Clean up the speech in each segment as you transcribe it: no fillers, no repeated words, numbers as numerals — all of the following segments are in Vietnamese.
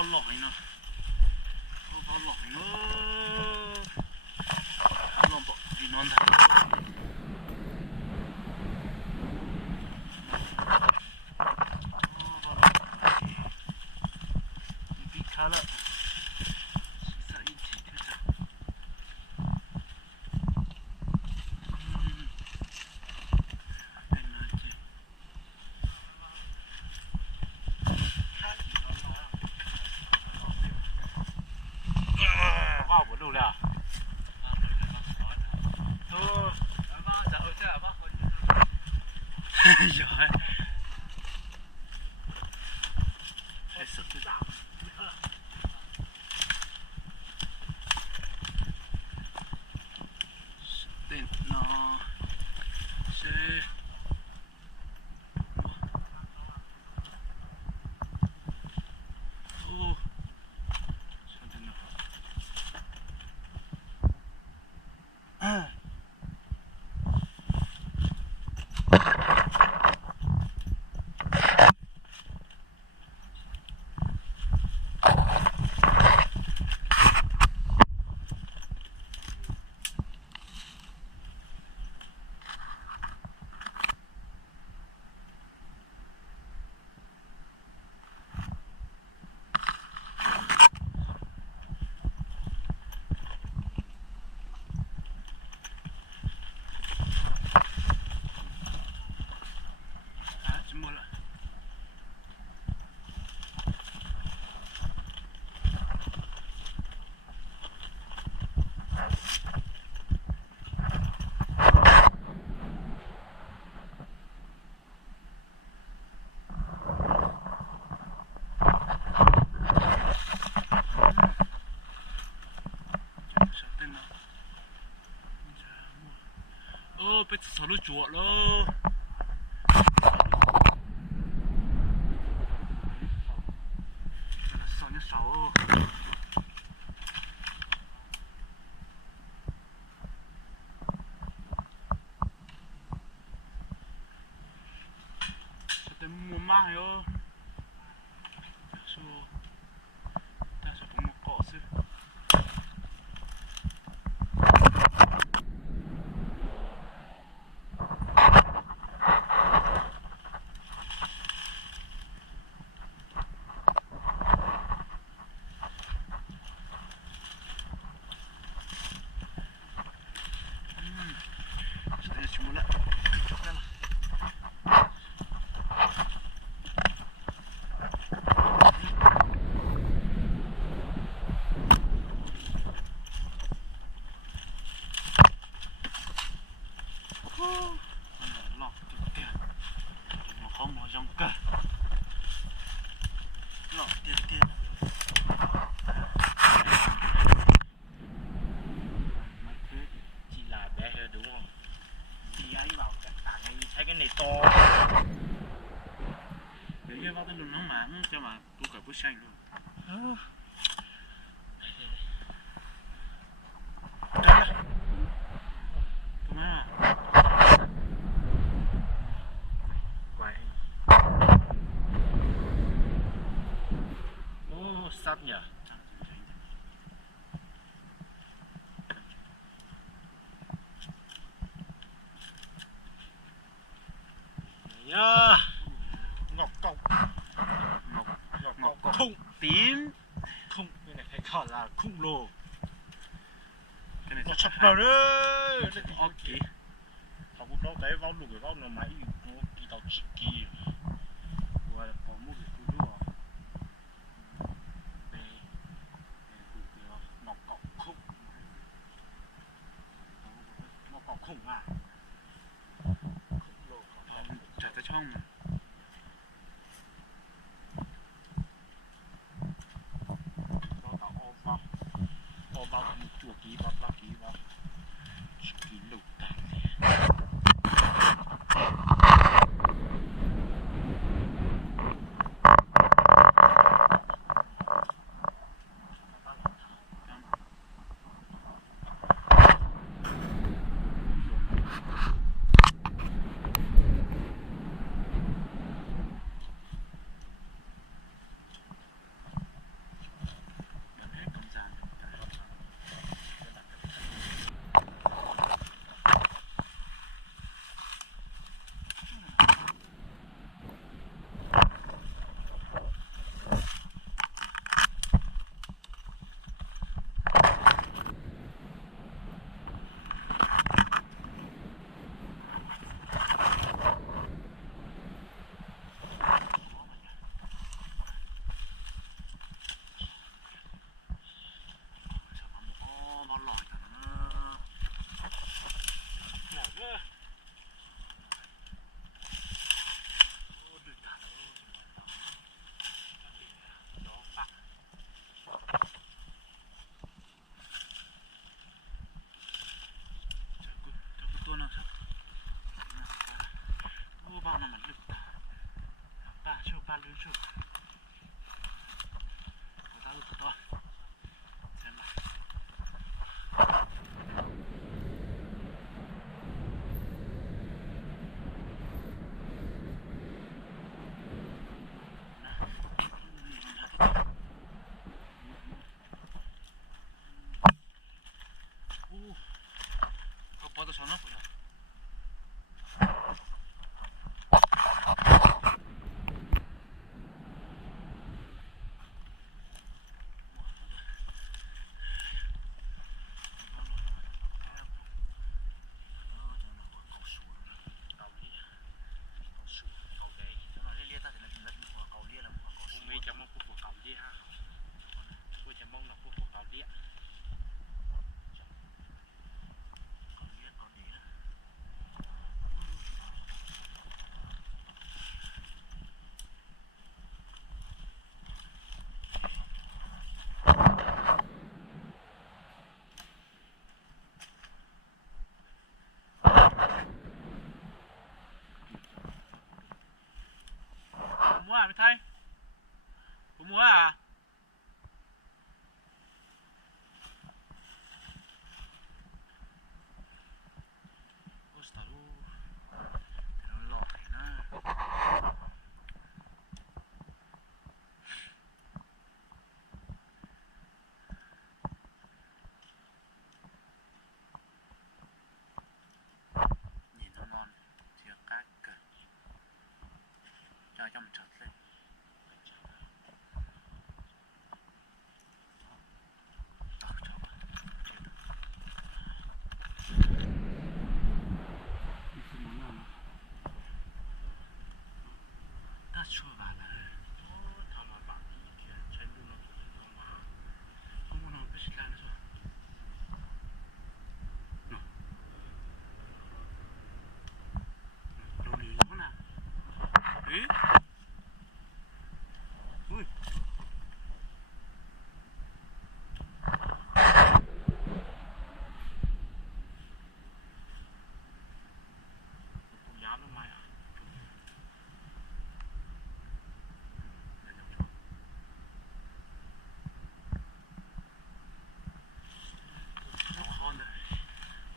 vào lỏi nè, vào lỏi nữa, làm bộ gì non thật. Bị khá là sợ ít chỉ thế sao? Wow, buồn đủ là. Thôi, ba giờ ở đây ba con. Giỏi. Hết sức rồi. Tên nó sẽ被草都啄了。少你少哦。这木马哟，说，但是不么搞事。Lọt kìa, mà không mở rộng cả. Lọt tiền. Chỉ là bé thôi đúng không? Thì ấy bảo cả ngày thấy cái này to. Nếu như vào cái lùn nó mảng cho mà tôi cả bút xanh luôn. Sắp nhỉ? Ngọc cọc khủng tím khủng, cái này phải gọi là khủng lồ. Cái này chặt vào đấy. Ok. Họ cũng đó cái vào lục cái vào nó máy nó kỳ tàu chỉ kỳ. Rồi có một cái khu đua. Khủng à? Chặt tới trong mà. Nó tạo ô vào một chùa ký vào ký lục tàn cho nó phải mấy chấm mong của cầu đi ha, tôi chấm mong là của cầu đi, cầu đi còn gì nữa. Mua à mày thay? Có mua à? Ôi trời ơi, nó lọt này nó. Nhìn nó ngon, thiệt cá cực. Cho mình trật lên. Ta chua vào là thằng mà bạn thì chơi luôn nó cũng mà không có nào biết gì nữa rồi. Đồ này nó nào? Ý? Ui. Không dám đâu mày à?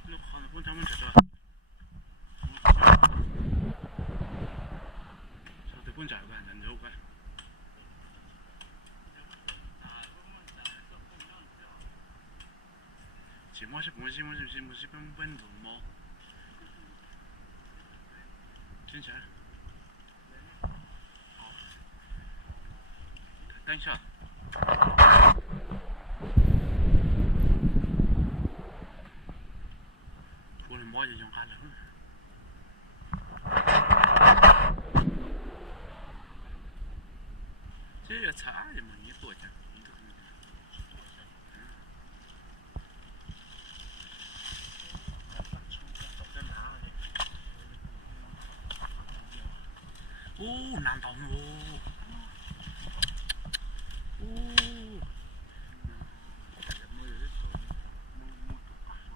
Nó con cũng chẳng muốn trở rồi. Sao tôi cũng chạy qua lần đâu vậy? chỉ mua bên đủ mò. Chính xác. Đánh sao? Cô này mua gì trong khăn lắm. Chứ là xả thì mình nhớ tuổi chẳng. Ô, Nam Đồng ô.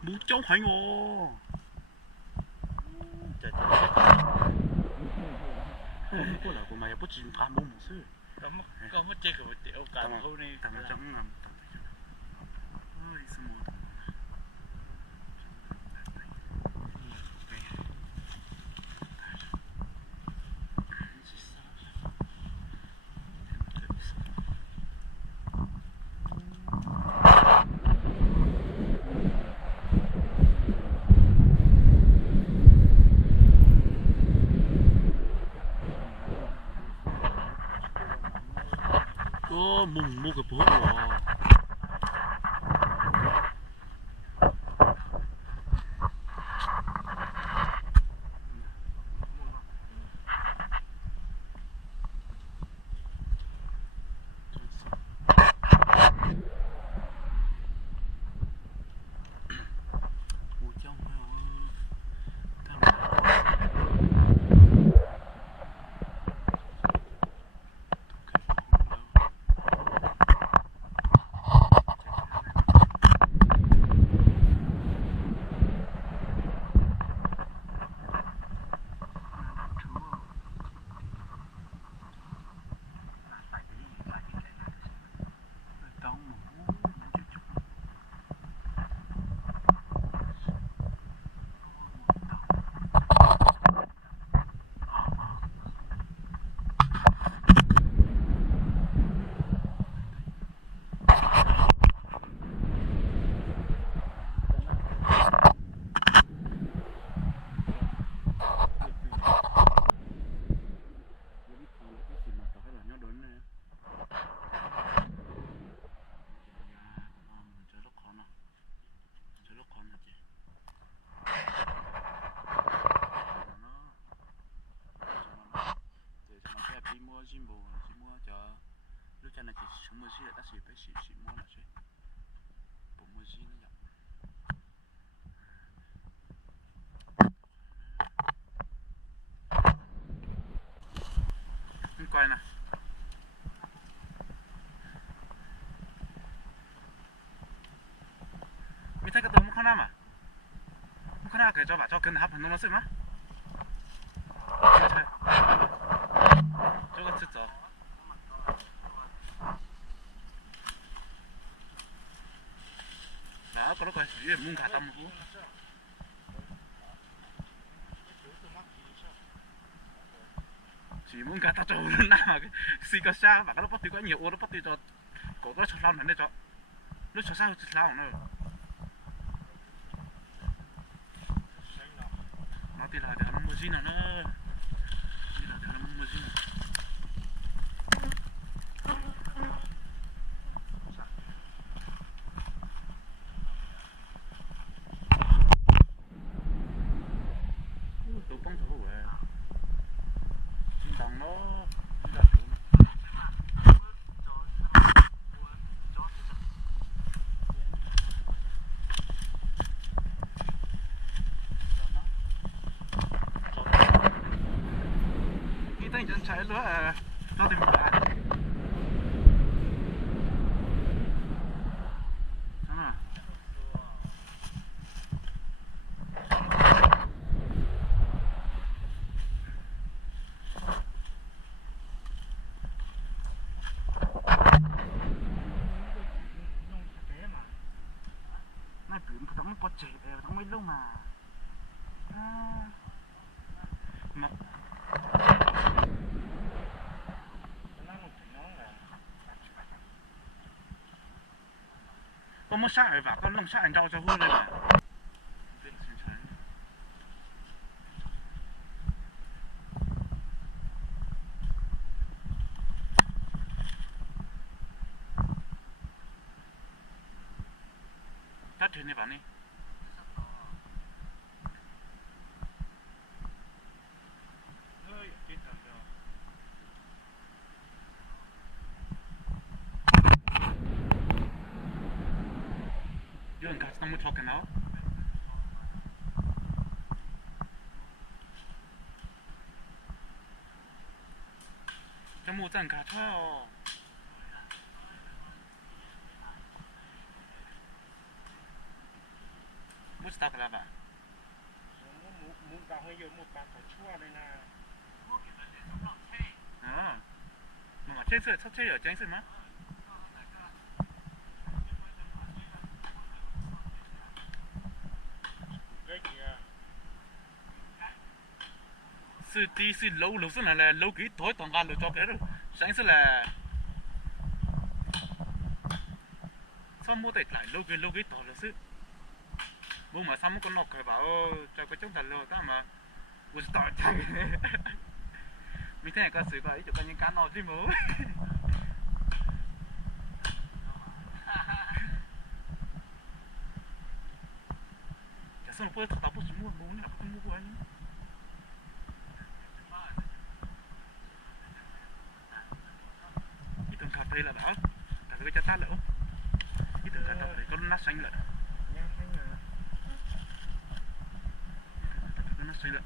Bố cháu phải ngô. Cô là của mày bố chuyện phá mông một sư. Có mất chơi của tiểu cả hôm nay. Tầm trắng ngầm. Ôi, sao mà. Mùng mua cái bố của xì bé xì xì mua là xì bộ mua gì nữa nhỉ không coi nè mi thấy cái tôm không nam à không nam cái cho bà cho cần hấp nó xí mà 저거 진짜 나 그럴 거야 위에 문 갖다 놓고 chỉ muốn 갖다 줘 오는 날 xì cái xa mà cái nó bắt tiêu có nhiều ô nó bắt tiêu cho cổ có cho lao này cho nó cho sao cho lao nữa nó thì là để nó mua gì nữa thì là để nó mua gì tụ bóng thủ vậy đồng nó là tụ cái tay chân chạy nữa nó tìm ra nó có trẻ nó mới lâu mà mà có một sai và con lông sai rau cho hơn đây này tắt trên này bạn đi 이건 같이 너무 좋겠나? 저모장 같아요. 못 스타크라 봐. 뭔가 hơi một bạn phải chua đây nè. mà trên sự sắp chơi ở trên sự mà. sự tí sự lâu lâu sự là lâu kỹ tối toàn gan được cho cái rồi sáng sự là sao mua tệ lại lâu kỹ tối là sự bố mà sao mua con nọc cái bảo cho cái trong thần lâu ta mà bố sẽ tỏi chạy mình thấy có sự vậy cho cái những cá nọ chứ mố chả sao nó phải tập bút mua bố này là không mua của anh cà phê là đó cà phê cho ta lỡ cái từ cà phê có nát xanh lợ có nát xanh lợ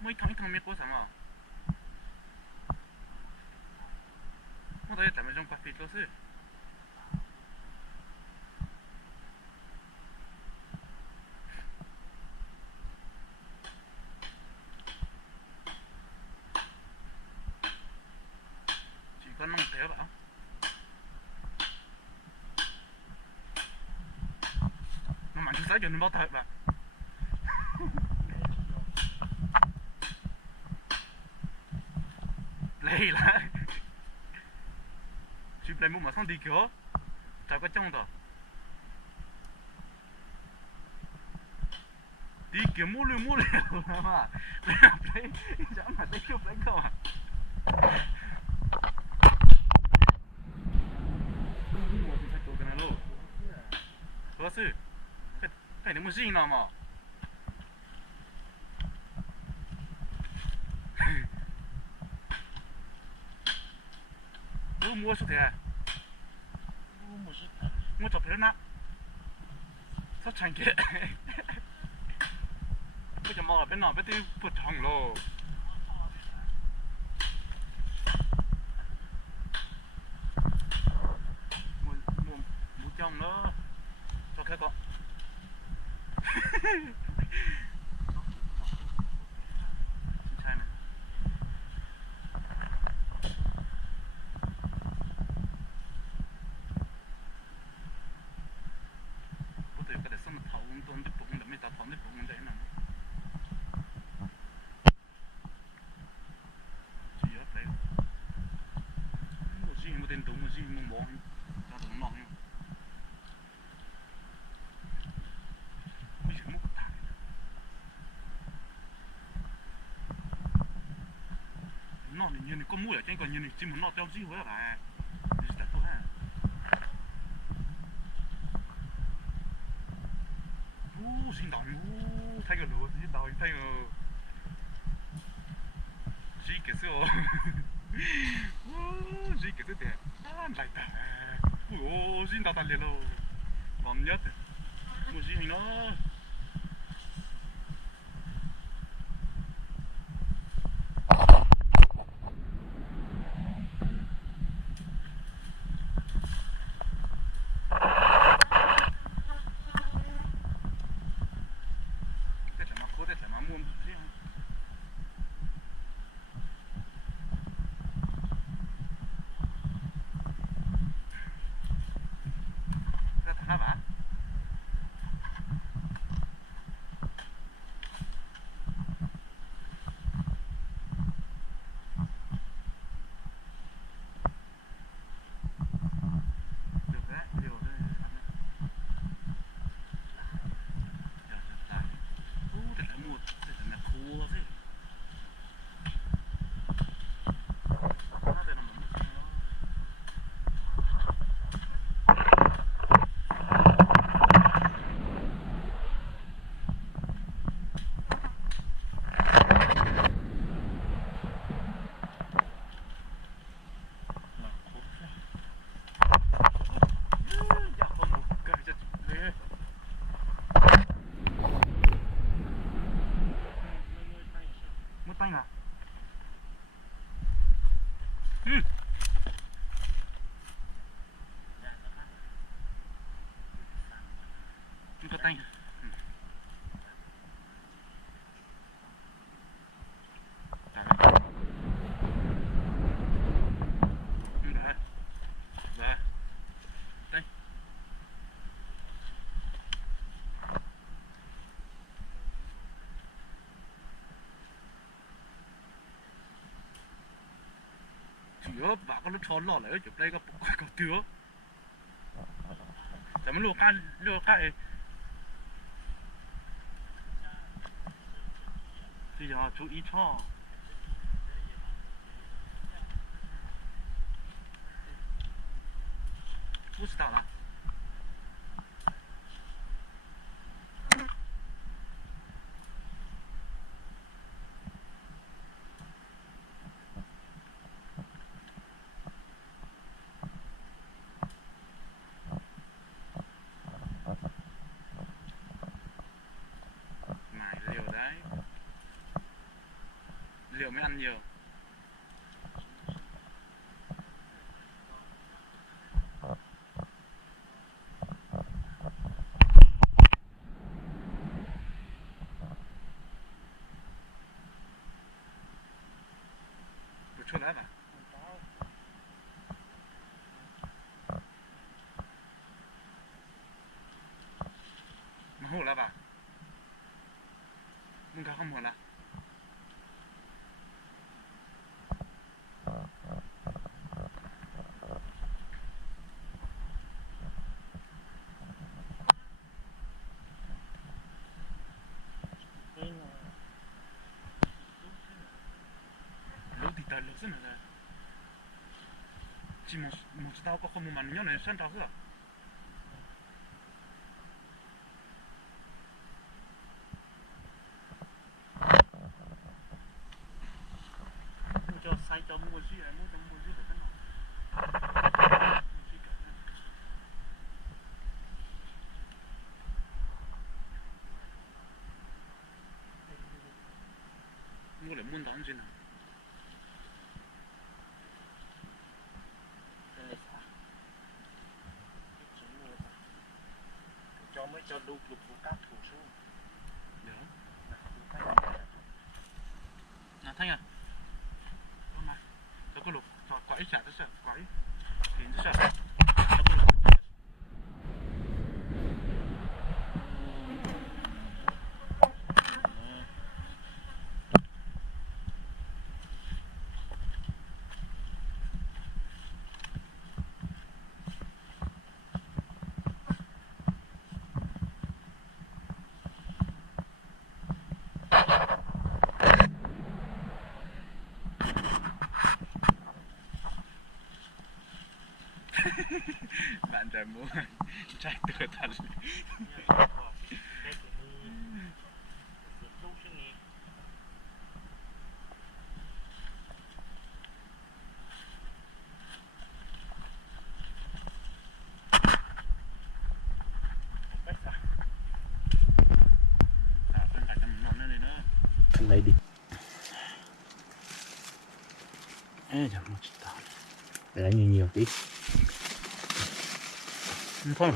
mấy thằng miết có sao mà我在咱们种咖啡都是，chỉ có弄thế吧，nó mạnh sao cho nó bao thật vậy. Lây lại chụp lại một mà xong đi kiểu chào cái trong đó đi kiểu mua lười mà lấy chả mà lấy chụp lấy cơ mà mua thì phải tổ cái này luôn có sự cái này mua gì nào mà mua số thế mua tập thế nào sao chẳng kệ bây giờ mà bên nào bên tiêu bột thằng lo mua mua mua trong nó cho cái con sai này bố tự cái để xong thầu cũng tôn được bụng để mấy ta thầu được bụng để nào chỉ ở đây một gì một tên đúng một gì một món cho đúng ngon nhá bây giờ mua cái thằng nó như này con mua ở trên còn như này chỉ muốn nó theo gì vậy là thì sẽ tốt ha xin đón thay cái lúa xin đón thay cái gì cái số gì cái số tiền lại ta xin đón liền luôn ngon nhất mua gì nó tay à có tay chứa bà con nó tròn lọt lại ở chỗ đây có chứa để mình luộc cái thì giờ chú ý cho不知道了liều mới ăn nhiều出来吧มันหูแล้วป่ะมึงก็ข้ามหัวละรู้ติดตา lửa xí mà rồi chỉ một tao có không mà nhớ này sơn tao rồi cho sai cho mua gì ấy mua cho mua gì được thế nào mua lại muốn đón gì nào cho mấy cho lục lục của các thủ xuống nhớ à thanh à hôm nay nó có lục quả ít chả tới sợ quả ít thì nó sợ nó có lục bạn trai mua trai tự thật Khăn lấy đi. Ê, chẳng một chút tao. Để đánh nhiều nhiều tí. Không thôi.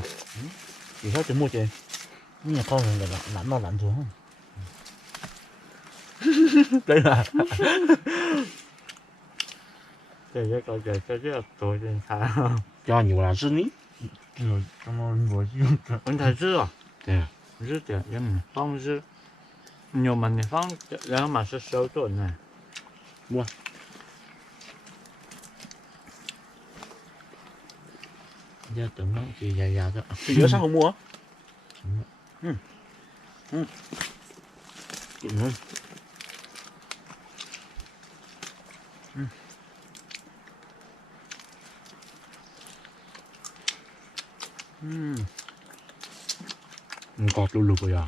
Chỉ hết cái mua chơi. Nhưng mà thôi là lặn nó lặn xuống. Đây là. Trời ơi, trời rất là tối trên khá. Cho nhiều là rất ní. Rồi, trong nó vừa chứ. Vẫn thấy rất à? Dạ. Rất đẹp, nhưng mà phong rất. Nhiều mà này phong,แล้วmà sẽ sâu trộn này. Mua. Giờ tưởng nó chỉ dài dài đó. thì nhớ sao không mua Kịn hơn. Ngọt lù lù rồi à.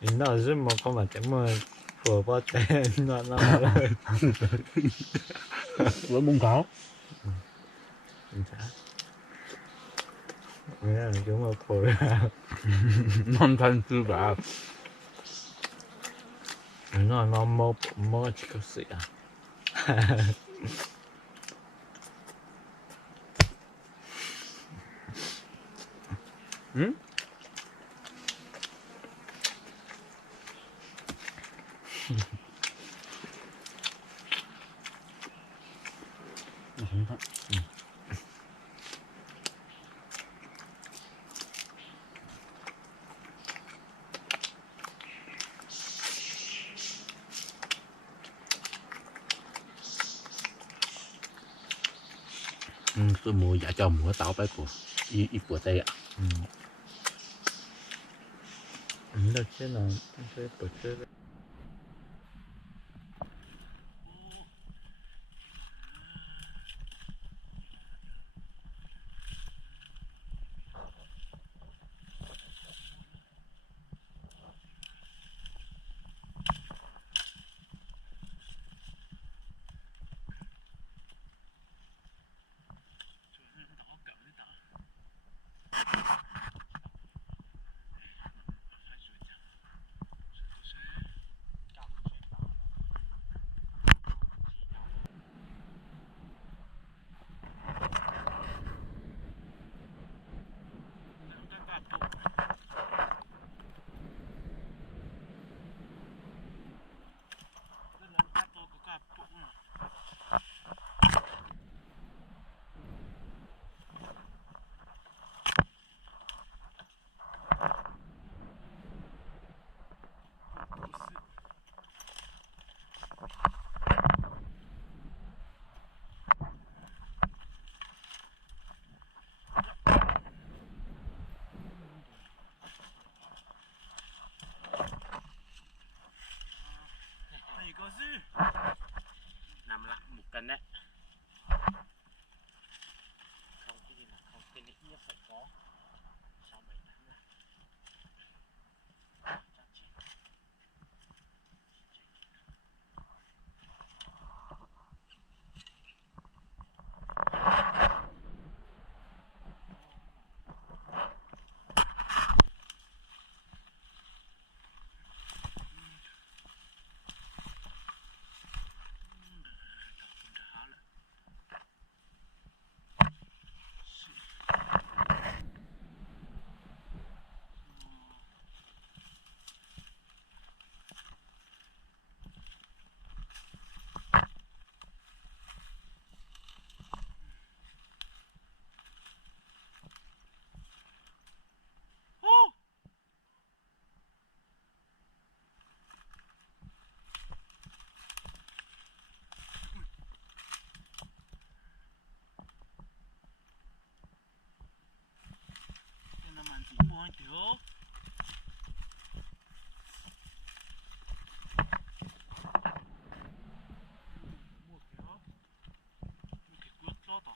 Nó rất mà không phải cái mà phở bò tè nó là với bún cáo. Nghĩa là chúng mà phở non thanh sư bà. Nó mơ chỉ có sự à. Tôi mua giả cho mua táo bé của ít của tây ạ. Nó chứ là cái tổ chức. tấn đấy. Không cái gì là không, cái này nhất phải có 6-7 tấn này. Mua thiếu mua cái cuốc cho tỏ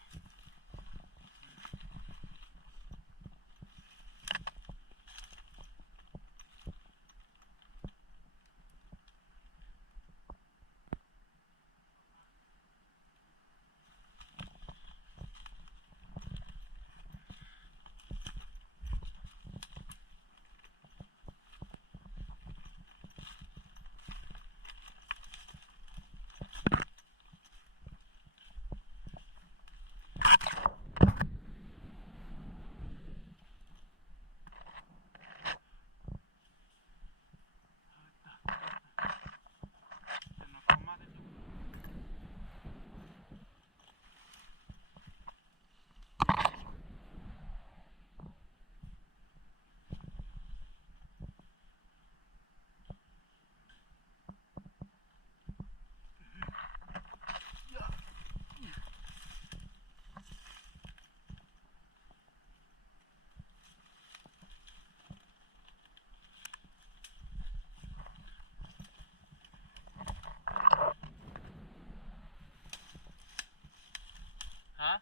hả?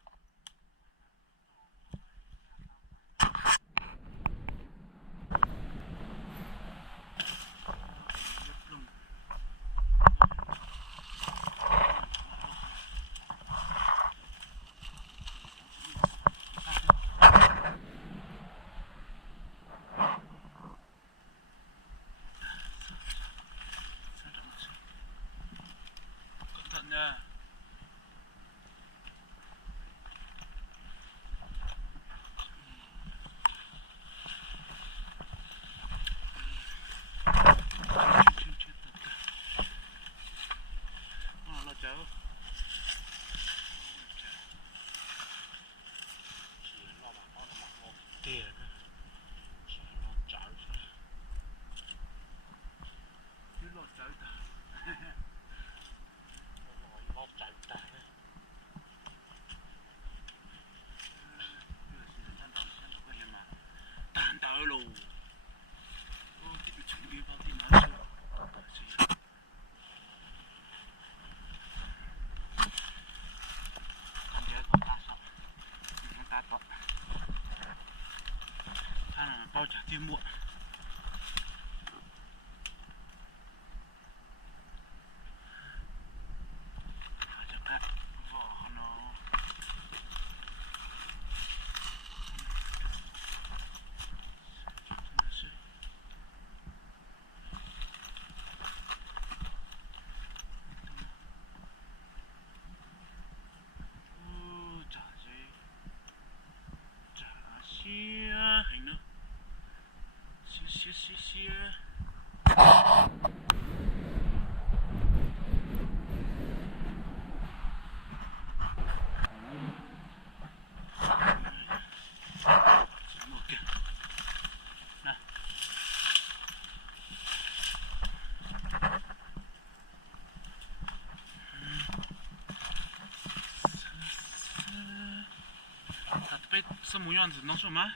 Cẩn thận nha. Cháu chỉ lo bà con mặc một tiền chỉ lo cháu chứ lo cháu ta lo cháu ta tàn đỡ luôn thì chuẩn bị bao tiền nói bao trả tiền muộn chắc các vỏ nó chả gì chả xia hình nữa xia被什么样子能说吗？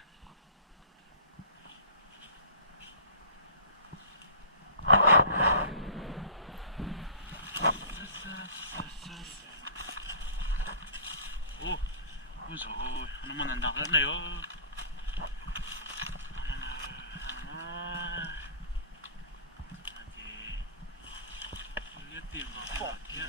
mà nằm đọc rất nhiều tiền vào kia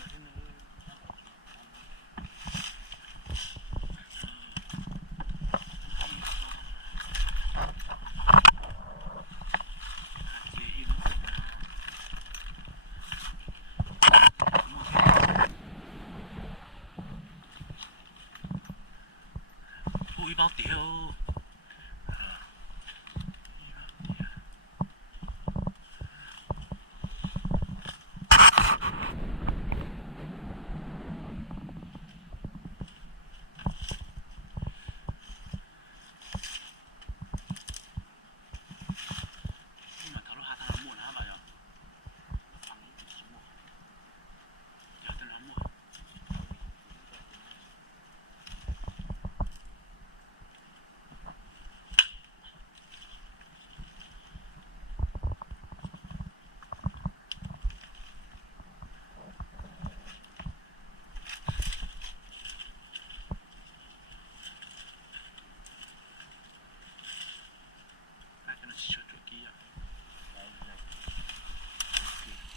ui bao tiêu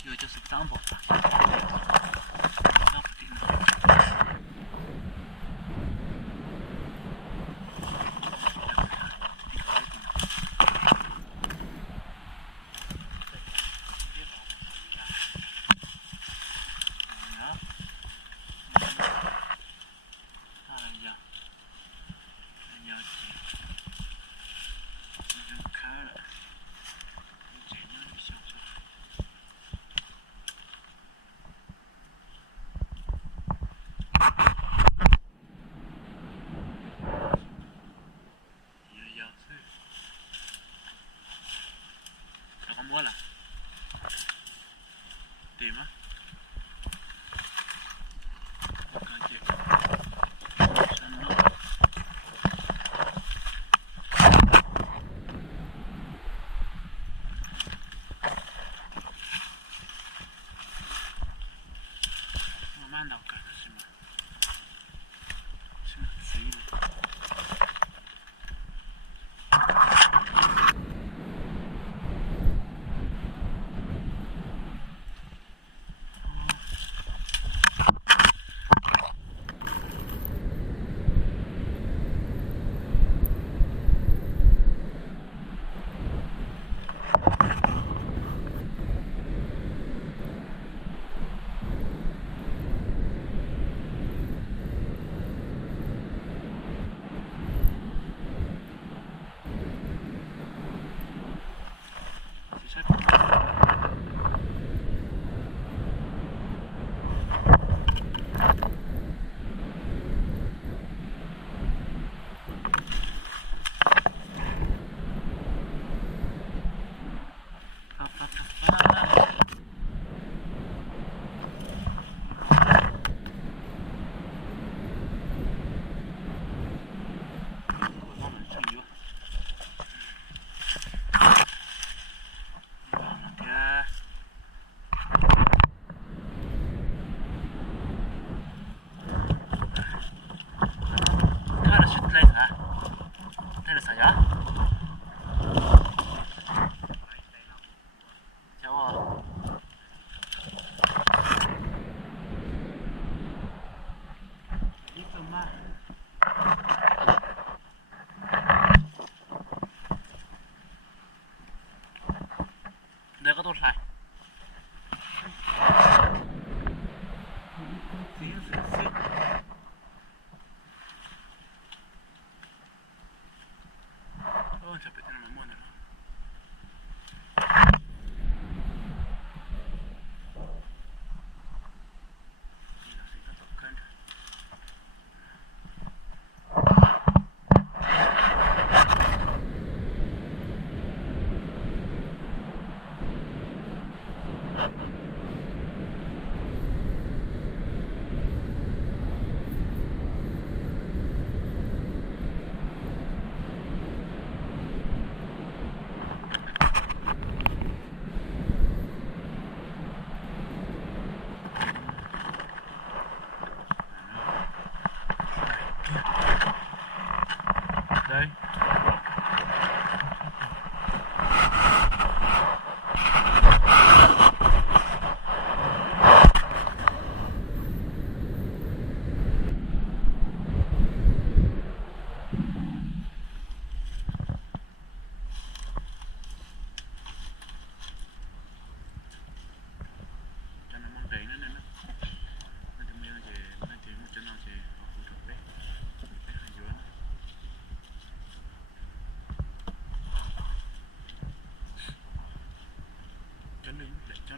이거 just example. Mua là tìm á man đọc cả xem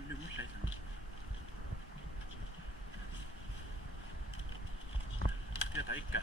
lưu mất lại cái thấy cả